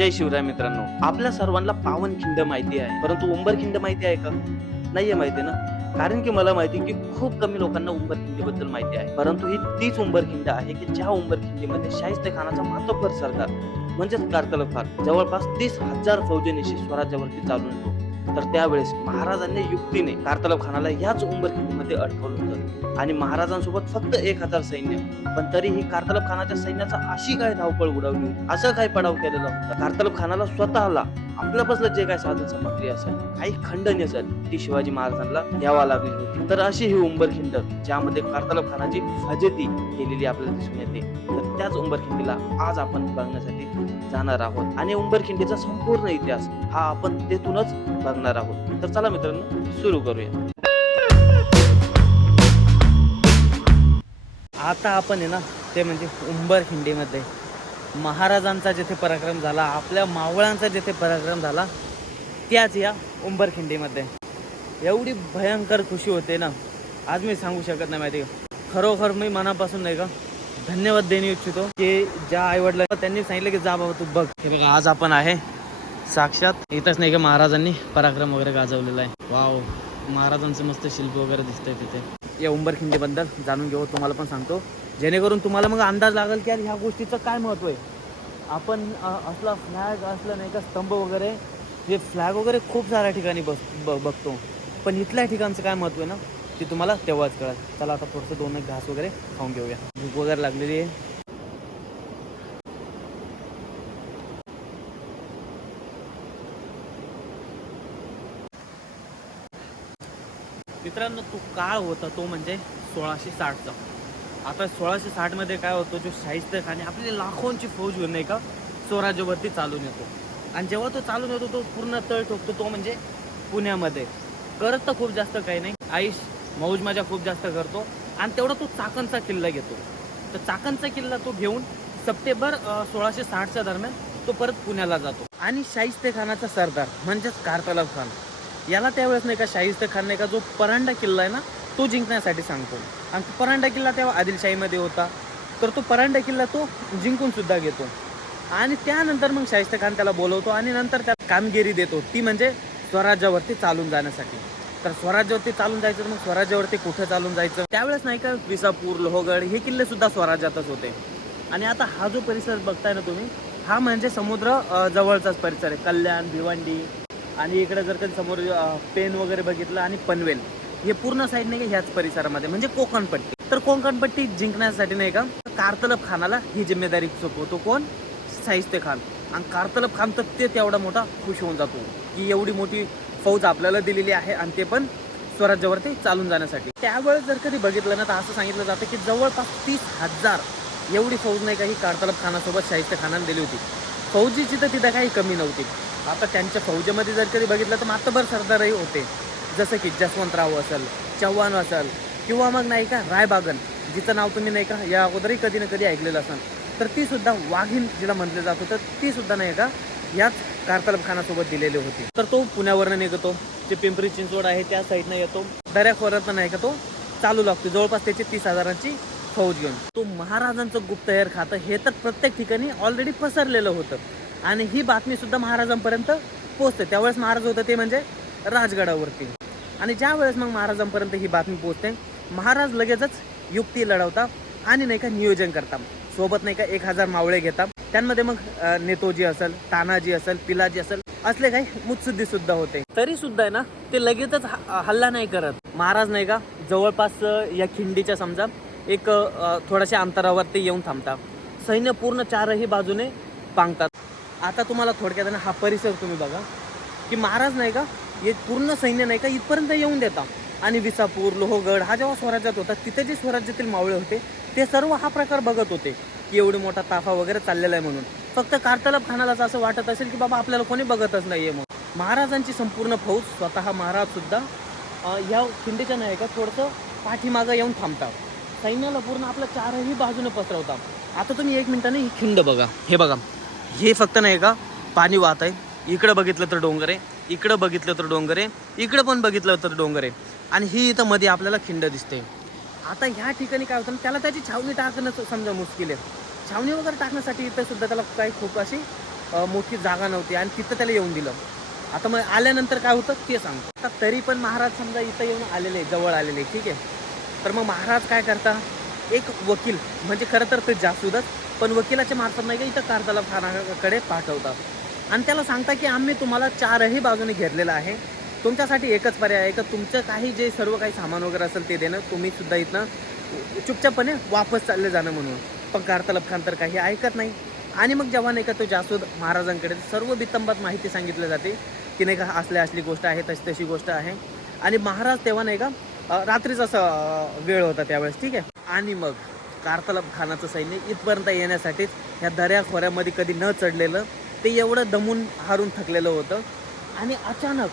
जय शिवराय मित्रांनो. आपल्या सर्वांना पावनखिंड माहिती आहे. परंतु उंबरखिंड माहिती आहे का? नाहीये माहिती ना? कारण की मला माहिती की खूप कमी लोकांना उंबरखिंडीबद्दल माहिती आहे. परंतु ही तीच उंबरखिंड आहे की ज्या उंबरखिंडीमध्ये शाहिस्ते खानाचा मातोफर सरदार म्हणजेच कारतलफार जवळपास तीस हजार फौजेनिशी स्वराज्यावरती चालून येतो तर त्यावेळेस महाराजांनी युक्तीने कार्तलब खानाला याच उंबरखिंडीमध्ये अडकवलं होतं. आणि महाराजांसोबत फक्त एक हजार सैन्य. पण तरीही कार्तलब खानाच्या सैन्याचा अशी काय धावपळ उडवली असं काय पडाव केलेला होता? कार्तलब खानाला स्वतःला आपल्यापासलं जे काय साधन सामग्री असेल काही खंडणी असेल ती शिवाजी महाराजांना द्यावा लागली होती. तर अशी ही उंबरखिंड ज्यामध्ये कारतलब खानाची फजेती केलेली आपल्याला दिसून येते. तर त्याच उंबरखिंडीला आज आपण बघण्यासाठी जाणार आहोत. आणि उंबरखिंडीचा संपूर्ण इतिहास हा आपण तेथूनच बघणार आहोत. तर चला मित्रांनो सुरू करूया. आता आपण आहे ना ते म्हणजे उंबरखिंडीमध्ये महाराजांचा जेथे पराक्रम झाला आपल्या मावळांचा जेथे पराक्रम झाला त्याच या उंबरखिंडीमध्ये. एवढी भयंकर खुशी होते ना. आज मी सांगू शकत नाही माहिती. खरोखर मी मनापासून नाही का धन्यवाद देणे इच्छितो की ज्या आईवडला त्यांनी सांगितलं की जा बाबा तू बघ. हे बघा आज आपण आहे साक्षात इथंच नाही का महाराजांनी पराक्रम वगैरे गाजवलेला आहे. वाव महाराजांचं मस्त शिल्प वगैरे दिसतंय तिथे. या उंबरखिंडीबद्दल जाणून घेऊ तुम्हाला पण सांगतो. जेणेकरून तुम्हाला मग अंदाज लागेल की यार ह्या गोष्टीचं काय महत्त्व आहे? आपण असला फ्लॅग असला नाही का स्तंभ वगैरे हे फ्लॅग वगैरे खूप साऱ्या ठिकाणी बस ब बघतो. पण इथल्या ठिकाणचं काय महत्त्व आहे ना ते तुम्हाला तेव्हाच कळेल. चला आता थोडंसं दोन एक घास वगैरे खाऊन घेऊया. भूक वगैरे लागलेली आहे. मित्रांनो तो काळ होता तो म्हणजे सोळाशे साठचा. आता सोळाशे साठमध्ये काय होतो जो शाहिस्त खान आपली लाखोंची फौज घेऊन नाही का स्वराज्यावरती चालून येतो. आणि जेव्हा तो चालून येतो तो पूर्ण तळ ठोकतो तो म्हणजे पुण्यामध्ये. करत तर खूप जास्त काही नाही. आईश मौज माझ्या खूप जास्त करतो. आणि तेवढा तो चाकणचा किल्ला घेतो. तर चाकणचा किल्ला तो घेऊन सप्टेंबर सोळाशे साठच्या दरम्यान तो परत पुण्याला जातो. आणि शाहिस्ते खानाचा सरदार म्हणजेच कारतलब खान. याला त्यावेळेस नाही का शाहिस्ते खान नाही का जो परांडा किल्ला आहे ना तो जिंकण्यासाठी सांगतो. आणि तो परांडा किल्ला तेव्हा आदिलशाहीमध्ये होता. तर तो परांडा किल्ला तो जिंकून सुद्धा घेतो. आणि त्यानंतर मग शाहिस्त खान त्याला बोलवतो आणि नंतर त्याला कामगिरी देतो. ती म्हणजे स्वराज्यावरती चालून जाण्यासाठी. तर स्वराज्यावरती चालून जायचं तर मग स्वराज्यावरती कुठं चालून जायचं? त्यावेळेस नाही का विसापूर लोहगड हे किल्ले सुद्धा स्वराज्यातच होते. आणि आता हा जो परिसर बघताय ना तुम्ही हा म्हणजे समुद्र जवळचाच परिसर आहे. कल्याण भिवंडी आणि इकडे जर कधी समोर पेन वगैरे बघितलं आणि पनवेल. हे पूर्ण साईड नाही का ह्याच परिसरामध्ये म्हणजे कोकणपट्टी. तर कोकणपट्टी जिंकण्यासाठी नाही का कारतलब खानाला ही जिम्मेदारी सोपवतो कोण? शाहिस्ते खान. आणि कारतलब खान तर ते तेवढा मोठा खुश होऊन जातो की एवढी मोठी फौज आपल्याला दिलेली आहे आणि ते पण स्वराज्यावरती चालून जाण्यासाठी. त्यावेळेस जर कधी बघितलं ना तर असं सांगितलं जातं की जवळपास तीस हजार एवढी फौज नाही का ही कारतलब खानासोबत शाहिस्ते खानाने दिली होती. फौजीची तर तिथं काही कमी नव्हती. आता त्यांच्या फौजेमध्ये जर कधी बघितलं तर मातबर सरदारही होते. जसं की जसवंतराव असेल चव्हाण असेल किंवा मग नाही का रायबागन जिचं नाव तुम्ही नाही का या अगोदरही कधी ना कधी ऐकलेलं असाल तर ती सुद्धा वाघीण जिला म्हटलं जात होतं ती सुद्धा नाही का याच कारतलब खानासोबत दिलेली होती. तर तो पुण्यावरनं निघतो जे पिंपरी चिंचवड आहे त्या साईडनं येतो. दर्याखोऱ्यातनं नाही का तो चालू लागतो जवळपास त्याची तीस हजारांची फौज घेऊन. तो महाराजांचं गुप्तहेर खातं हे तर प्रत्येक ठिकाणी ऑलरेडी पसरलेलं होतं. आणि ही बातमी सुद्धा महाराजांपर्यंत पोहोचते. त्यावेळेस महाराज होतं ते म्हणजे राजगडावरती. आणि ज्या वेळेस मग महाराजांपर्यंत ही बातमी पोहोचते महाराज लगेचच युक्ती लढवता आणि नाही का नियोजन करता. सोबत नाही का एक हजार मावळे घेता. त्यांमध्ये मग नेतोजी असेल तानाजी असेल पिलाजी असेल असले काही मुत्सुद्धी सुद्धा होते. तरी सुद्धा आहे ना ते लगेचच हल्ला नाही करत. महाराज नाही का जवळपास या खिंडीच्या समजा एक थोड्याशा थोड्याशा अंतरावरती येऊन थांबतात सैन्य पूर्ण चारही बाजूने पांगतात. आता तुम्हाला थोडक्यात ना हा परिसर तुम्ही बघा. की महाराज नाही का हे पूर्ण सैन्य नाही का इथपर्यंत येऊन देता. आणि विसापूर लोहगड हा जेव्हा स्वराज्यात होता तिथे जे स्वराज्यातील मावळे होते ते सर्व हा प्रकार बघत होते की एवढी मोठा ताफा वगैरे चाललेला आहे म्हणून. फक्त कारतलब खानालाच असं वाटत असेल की बाबा आपल्याला कोणी बघतच नाही आहे म्हणून. महाराजांची संपूर्ण फौज स्वतः महाराजसुद्धा या खिंडीच्या नाही का थोडंसं पाठीमागं येऊन थांबतात. सैन्याला पूर्ण आपल्या चारही बाजूने पसरवता आता तुम्ही एक मिनिटाने ही खिंड बघा. हे बघा. हे फक्त नाही का पाणी वाहत आहे. इकडं बघितलं तर डोंगर आहे. इकडं बघितलं तर डोंगर आहे इकडं पण बघितलं तर डोंगर. आहे आणि ही इथं मध्ये आपल्याला खिंड दिसते. आता ह्या ठिकाणी काय होतं त्याला त्याची छावणी टाकणं समजा मुश्किल आहे. छावणी वगैरे टाकण्यासाठी इथं सुद्धा त्याला काही खूप अशी मोठी जागा नव्हती आणि तिथं त्याला येऊन दिलं. आता मग आल्यानंतर काय होतं ते सांगतो. आता तरी पण महाराज समजा इथं येऊन आलेले जवळ आलेले ठीक आहे. तर मग महाराज काय करता एक वकील म्हणजे खरं तर ते जासूदच पण वकिलाच्या मार्फत नाही का इथं कारतलाब खानाकडे पाठवतात. आणि त्याला सांगता की आम्ही तुम्हाला चारही बाजूने घेरलेलं आहे. तुमच्यासाठी एकच पर्याय आहे का? तुमचं काही जे सर्व काही सामान वगैरे असेल ते देणं तुम्ही सुद्धा इथनं चुपचापणे वापस चालले जाणं म्हणून. पण कारतलब खान तर काही ऐकत नाही. आणि मग जेव्हा नाही का तो जासूद महाराजांकडे? सर्व बितंबात माहिती सांगितली जाते की नाही का असल्या असली गोष्ट आहे तशी तशी गोष्ट आहे. आणि महाराज तेव्हा नाही का रात्रीच रात्रीचा असं वेळ होता त्यावेळेस ठीक आहे? आणि मग कारतलब खानाचं सैन्य इथपर्यंत येण्यासाठीच ह्या दऱ्या खोऱ्यामध्ये कधी न चढलेलं ते एवढं दमून हारून थकलेलं होतं. आणि अचानक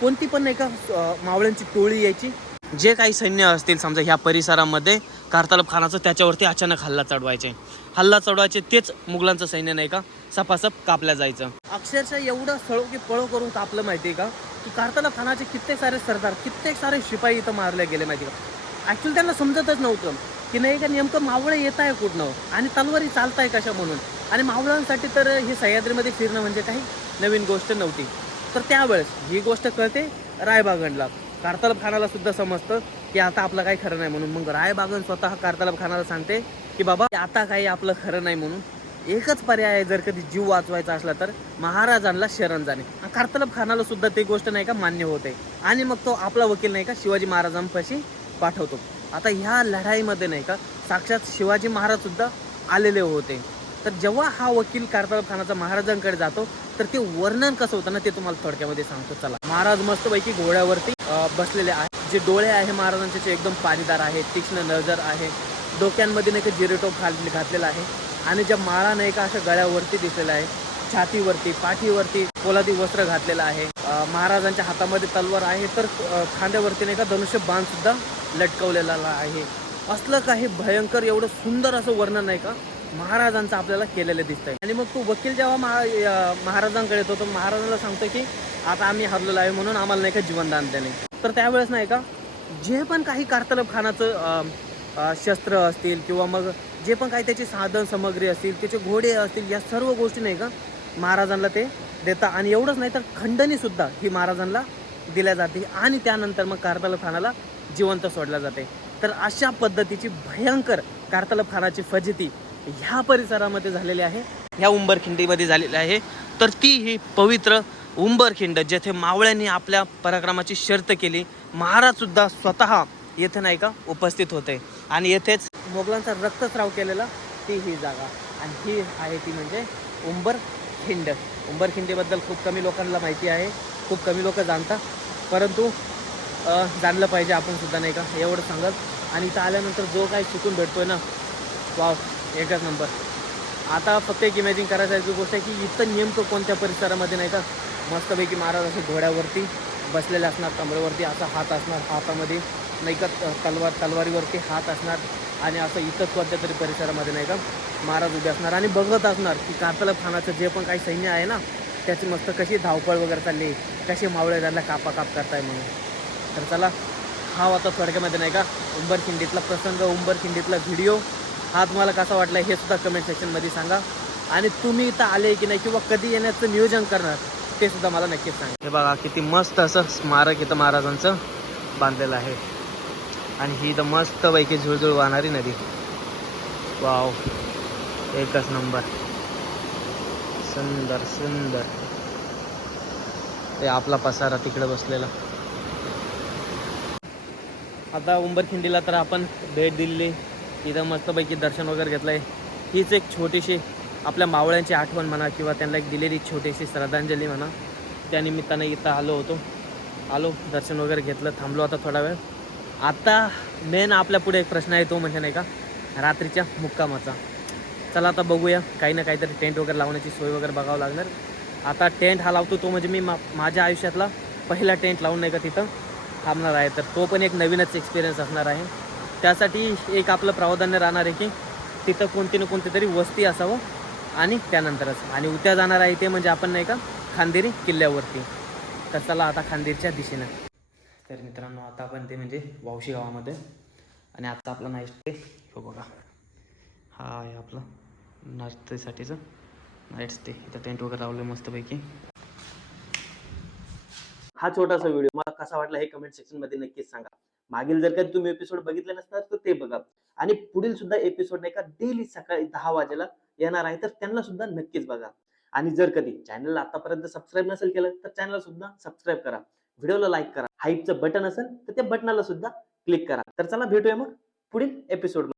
कोणती पण नाही का अं, मावळ्यांची टोळी यायची. जे काही सैन्य असतील समजा ह्या परिसरामध्ये कारतलब खानाचं त्याच्यावरती अचानक हल्ला चढवायचे. हल्ला चढवायचे तेच मुघलांचं सैन्य नाही का सपासप कापल्या जायचं. अक्षरशः एवढं सळो की पळो करून कापलं माहिती आहे का की कारतलब खानाचे कित्येक सारे सरदार कित्येक सारे शिपाई इथं मारले गेले माहिती का. ॲक्च्युली त्यांना समजतच नव्हतं की नाही का नेमकं मावळे येत आहे कुठनं आणि तलवारी चालताय कशा म्हणून. आणि मावळांसाठी तर हे सह्याद्रीमध्ये फिरणं म्हणजे काही नवीन गोष्ट नव्हती. तर त्यावेळेस ही गोष्ट कळते रायबागणला. कारतलब खानाला सुद्धा समजतं की आता आपलं काही खरं नाही म्हणून. मग रायबागण स्वतः कारतलब खानाला सांगते की बाबा आता काही आपलं खरं नाही म्हणून. एकच पर्याय आहे जर कधी जीव वाचवायचा असला तर महाराजांना शरण जाणे. कार्तलब खानाला सुद्धा ती गोष्ट नाही का मान्य होते. आणि मग तो आपला वकील नाही का शिवाजी महाराजांपाशी पाठवतो. आता ह्या लढाईमध्ये नाही का साक्षात शिवाजी महाराज सुद्धा आलेले होते. तर जेव्हा हा वकील कारतलब खानाचा महाराजांकडे जातो तर ते वर्णन कसं होतं ना ते तुम्हाला थोडक्यामध्ये सांगतो. चला. महाराज मस्तपैकी घोड्यावरती बसलेले आहेत. जे डोळे आहे महाराजांचे ते एकदम पाणीदार आहे तीक्ष्ण नजर आहे. डोक्यांमध्ये नाही का जिरेटोप घाल घातलेला आहे. आणि ज्या माळा नाही का अशा गळ्यावरती दिसलेला आहे छातीवरती पाठीवरती पोलादी वस्त्र घातलेलं आहे. महाराजांच्या हातामध्ये तलवार आहे तर खांद्यावरती नाही का धनुष्य बाण सुद्धा लटकवलेला आहे. असलं काही भयंकर एवढं सुंदर असं वर्णन आहे का? महाराजांचं आपल्याला केलेलं दिसतंय. आणि मग तो वकील जेव्हा महा महाराजांकडे येतो तो महाराजांना सांगतो की आता आम्ही हरलेलो आहे म्हणून आम्हाला नाही का जीवनदान देणे. तर त्यावेळेस नाही का जे पण काही कार्तलब खानाचं शस्त्र असतील किंवा मग जे पण काही त्याची साधन सामग्री असतील त्याचे घोडे असतील या सर्व गोष्टी नाही का महाराजांना ते देतात आणि एवढंच नाही तर खंडणी सुद्धा ही महाराजांना दिल्या जाते. आणि त्यानंतर मग कार्तलब खानाला जिवंत सोडल्या जाते. तर अशा पद्धतीची भयंकर कार्तलब खानाची फजिती ह्या परिसरामध्ये झालेली आहे ह्या उंबरखिंडीमध्ये झालेली आहे. तर ती ही पवित्र उंबरखिंड जेथे मावळ्यांनी आपल्या पराक्रमाची शर्त केली महाराजसुद्धा स्वतः येथे नाही का उपस्थित होते. आणि येथेच मोगलांचा रक्तस्राव केलेला ती ही जागा. आणि ही आहे ती म्हणजे उंबरखिंड. उंबरखिंडीबद्दल खूप कमी लोकांना माहिती आहे खूप कमी लोक जाणतात. परंतु जाणलं पाहिजे आपण सुद्धा नाही का एवढं सांगत. आणि इथं आल्यानंतर जो काही शिकून भेटतोय ना वाव. एकच नंबर. आता फक्त एक इमॅजिन करायची गोष्ट आहे की इथं नेमकं कोणत्या परिसरामध्ये नाही का मस्तपैकी महाराज असे घोड्यावरती बसलेले असणार कमरेवरती असा हात असणार हातामध्ये नाही का तलवार तलवारीवरती हात असणार आणि असं इथंच कोणत्या तरी परिसरामध्ये नाही का महाराज उभे असणार आणि बघत असणार की कारतलब खानाचं जे पण काही सैन्य आहे ना त्याची मस्त कशी धावपळ वगैरे चालली कशी मावळे त्यांना कापाकाप करताय म्हणून. तर चला हा होता थोडक्यामध्ये नाही का उंबरखिंडीतला प्रसंग उंबरखिंडीतला व्हिडिओ हा तुम्हाला कसा वाटला हे सुद्धा कमेंट सेक्शनमध्ये सांगा. आणि तुम्ही इथं आले की नाही किंवा कधी येण्याचं नियोजन करणार ते सुद्धा मला नक्कीच सांगा. हे बघा किती मस्त असं स्मारक इथं महाराजांचं बांधलेलं आहे. आणि ही इथं मस्तपैकी झुळझुळ वाहणारी नदी. वाव एकच नंबर. सुंदर सुंदर. ते आपला पसारा तिकडे बसलेला. आता उंबरखिंडीला तर आपण भेट दिलेली. तिथं मस्तपैकी दर्शन वगैरे घेतलं आहे हीच एक छोटीशी आपल्या मावळ्यांची आठवण म्हणा किंवा त्यांना एक दिलेली छोटीशी श्रद्धांजली म्हणा. त्यानिमित्तानं इथं आलो होतो. आलो दर्शन वगैरे घेतलं थांबलो आता थोडा वेळ. आता मेन आपल्या पुढे एक प्रश्न आहे तो म्हणजे नाही का रात्रीच्या मुक्कामाचा. चला आता बघूया काही ना काहीतरी टेंट वगैरे लावण्याची सोय वगैरे बघावं लागणार. आता टेंट हा लावतो तो म्हणजे मी मा माझ्या आयुष्यातला पहिला टेंट लावून नाही का तिथं थांबणार आहे. तर तो पण एक नवीनच एक्सपिरियन्स असणार आहे. त्यासाठी एक आपलं प्रावधान्य राहणार आहे की तिथं कोणती ना कोणती तरी वस्ती असावं आणि त्यानंतरच. आणि उद्या जाणार आहे ते म्हणजे आपण नाही का खांदेरी किल्ल्यावरती. तर चला आता खांदेरच्या दिशेनं. तर मित्रांनो आता आपण ते म्हणजे वावशी गावामध्ये. आणि आता आपला नाईट स्टे हो बघा. हा आहे आपलं नाश्त्यासाठीचं. नाईट ते. इथं टेंट वगैरे लावलं मस्तपैकी. हा छोटासा व्हिडिओ मला कसा वाटला हे कमेंट सेक्शनमध्ये नक्कीच सांगा. मागील जर कधी तुम्ही एपिसोड बघितले नसणार तर ते बघा. आणि पुढील सुद्धा एपिसोड नाही का डेली सकाळी दहा वाजेला येणार आहे तर त्यांना सुद्धा नक्कीच बघा. आणि जर कधी चॅनलला आतापर्यंत सबस्क्राईब नसेल केलं तर चॅनलला सुद्धा सबस्क्राईब करा. व्हिडिओला लाईक करा. हाईपचं बटन असेल तर त्या बटनाला सुद्धा क्लिक करा. तर चला भेटूया मग पुढील एपिसोड